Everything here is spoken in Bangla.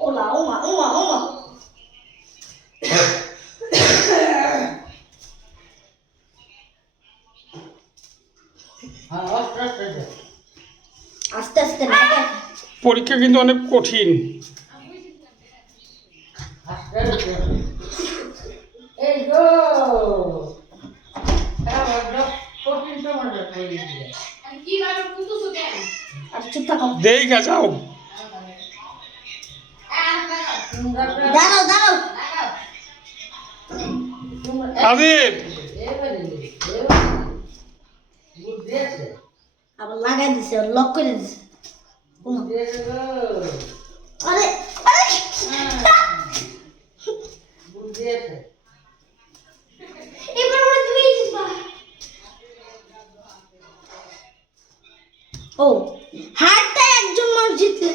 Hola, uma, uma, uma. আস্তে আস্তে না পরীক্ষা কিন্তু অনেক কঠিন। এই গো দেখা যাও দাঁড়াও দাঁড়াও আদিব আবার লাগাই দিছে লক করে দিছে আরে আরে এবার ওরে তুই দিবা ও হারটা একজন মানুষ জিতলে